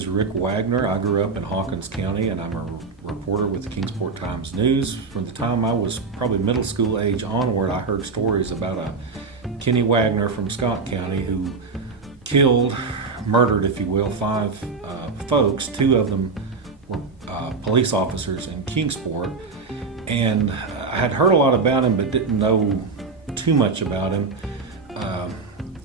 is Rick Wagner. I grew up in Hawkins County, and I'm a reporter with the Kingsport Times-News. From the time I was probably middle school age onward, I heard stories about a Kinnie Wagner from Scott County who murdered, if you will, 5 folks. 2 of them were police officers in Kingsport. And I had heard a lot about him, but didn't know too much about him.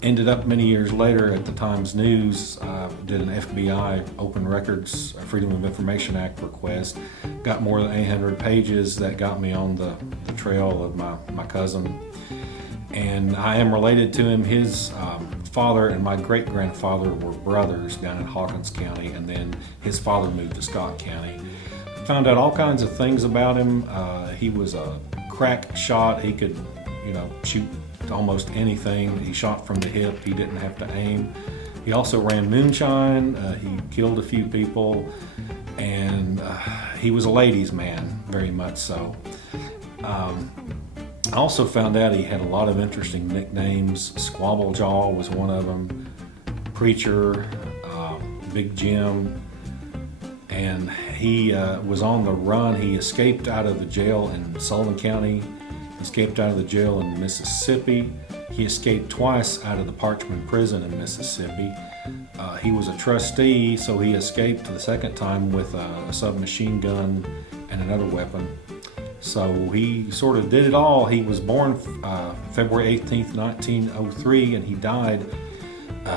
Ended up many years later at the Times-News, did an FBI Open Records Freedom of Information Act request, got more than 800 pages. That got me on the trail of my cousin. And I am related to him. His father and my great-grandfather were brothers down in Hawkins County, and then his father moved to Scott County. Found out all kinds of things about him. He was a crack shot. He could, shoot almost anything. He shot from the hip. He didn't have to aim. He also ran moonshine. He killed a few people, and he was a ladies' man, very much so. I also found out he had a lot of interesting nicknames. Squabble Jaw was one of them, Preacher, Big Jim, and he was on the run. He escaped out of the jail in Sullivan County, escaped out of the jail in Mississippi. He escaped twice out of the Parchman prison in Mississippi. He was a trustee, so he escaped the second time with a submachine gun and another weapon. So he sort of did it all. He was born February 18th, 1903, and he died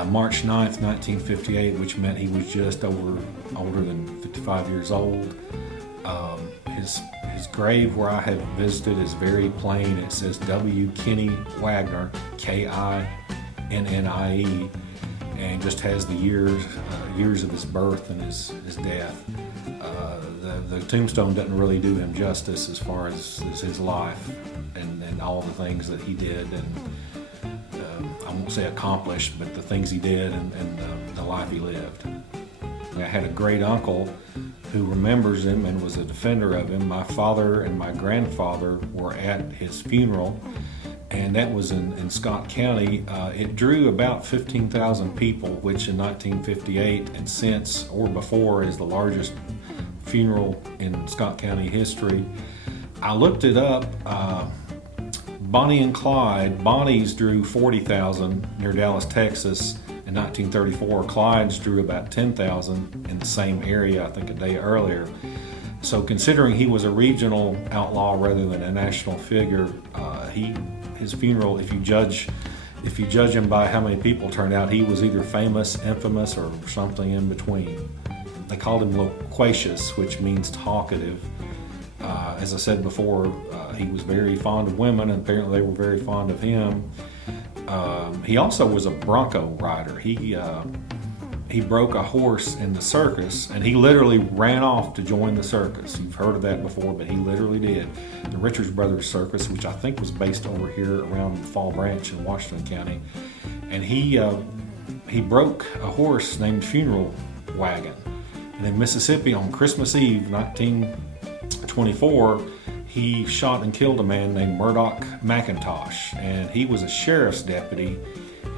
March 9th, 1958, which meant he was just older than 55 years old. His grave, where I have visited, is very plain. It says W. Kinnie Wagner, Kinnie, and just has the years of his birth and his death. The tombstone doesn't really do him justice as far as his life and all the things that he did, and I won't say accomplished, but the things he did and the life he lived. I had a great uncle who remembers him and was a defender of him. My father and my grandfather were at his funeral, and that was in Scott County. It drew about 15,000 people, which in 1958 and since or before is the largest funeral in Scott County history. I looked it up. Bonnie and Clyde, Bonnie's drew 40,000 near Dallas, Texas in 1934. Clyde's drew about 10,000 in the same area, I think a day earlier. So considering he was a regional outlaw rather than a national figure, his funeral, if you judge him by how many people turned out, he was either famous, infamous, or something in between. They called him loquacious, which means talkative. As I said before, he was very fond of women, and apparently they were very fond of him. He also was a bronco rider. He broke a horse in the circus, and he literally ran off to join the circus. You've heard of that before, but he literally did. The Richards Brothers Circus, which I think was based over here around Fall Branch in Washington County. And he broke a horse named Funeral Wagon. And in Mississippi on Christmas Eve, 1924, he shot and killed a man named Murdoch McIntosh, and he was a sheriff's deputy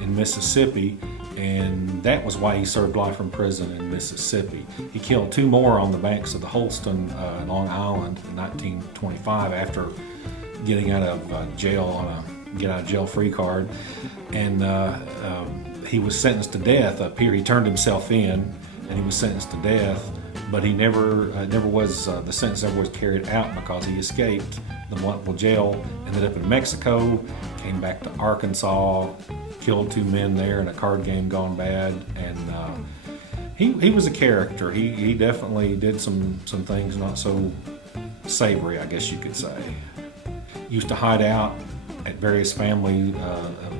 in Mississippi, and that was why he served life in prison in Mississippi. He killed 2 more on the banks of the Holston, Long Island, in 1925 after getting out of jail on a get-out-of-jail-free card, and he was sentenced to death up here. He turned himself in, and he was sentenced to death. But he the sentence never was carried out because he escaped the Bluntville jail, ended up in Mexico, came back to Arkansas, killed 2 men there in a card game gone bad, and he was a character. He definitely did some things not so savory, I guess you could say. Used to hide out at various family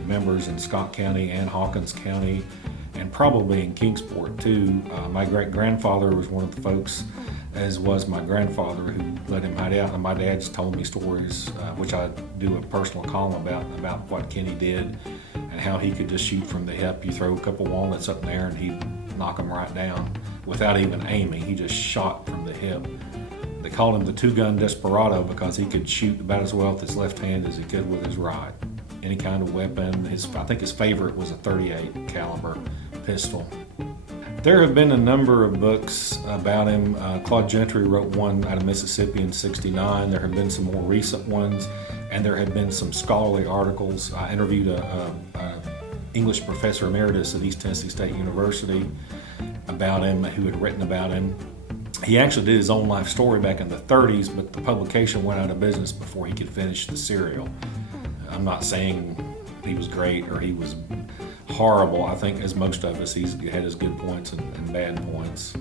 members in Scott County and Hawkins County, and probably in Kingsport too. My great-grandfather was one of the folks, as was my grandfather, who let him hide out. And my dad's told me stories, which I do a personal column about what Kinnie did and how he could just shoot from the hip. You throw a couple walnuts up in there and he'd knock them right down without even aiming. He just shot from the hip. They called him the 2-gun desperado because he could shoot about as well with his left hand as he could with his right. Any kind of weapon. I think his favorite was a .38 caliber pistol. There have been a number of books about him. Claude Gentry wrote one out of Mississippi in '69. There have been some more recent ones, and there have been some scholarly articles. I interviewed a English professor emeritus at East Tennessee State University about him, who had written about him. He actually did his own life story back in the '30s, but the publication went out of business before he could finish the serial. I'm not saying he was great or he was horrible. I think, as most of us, he's had his good points and bad points.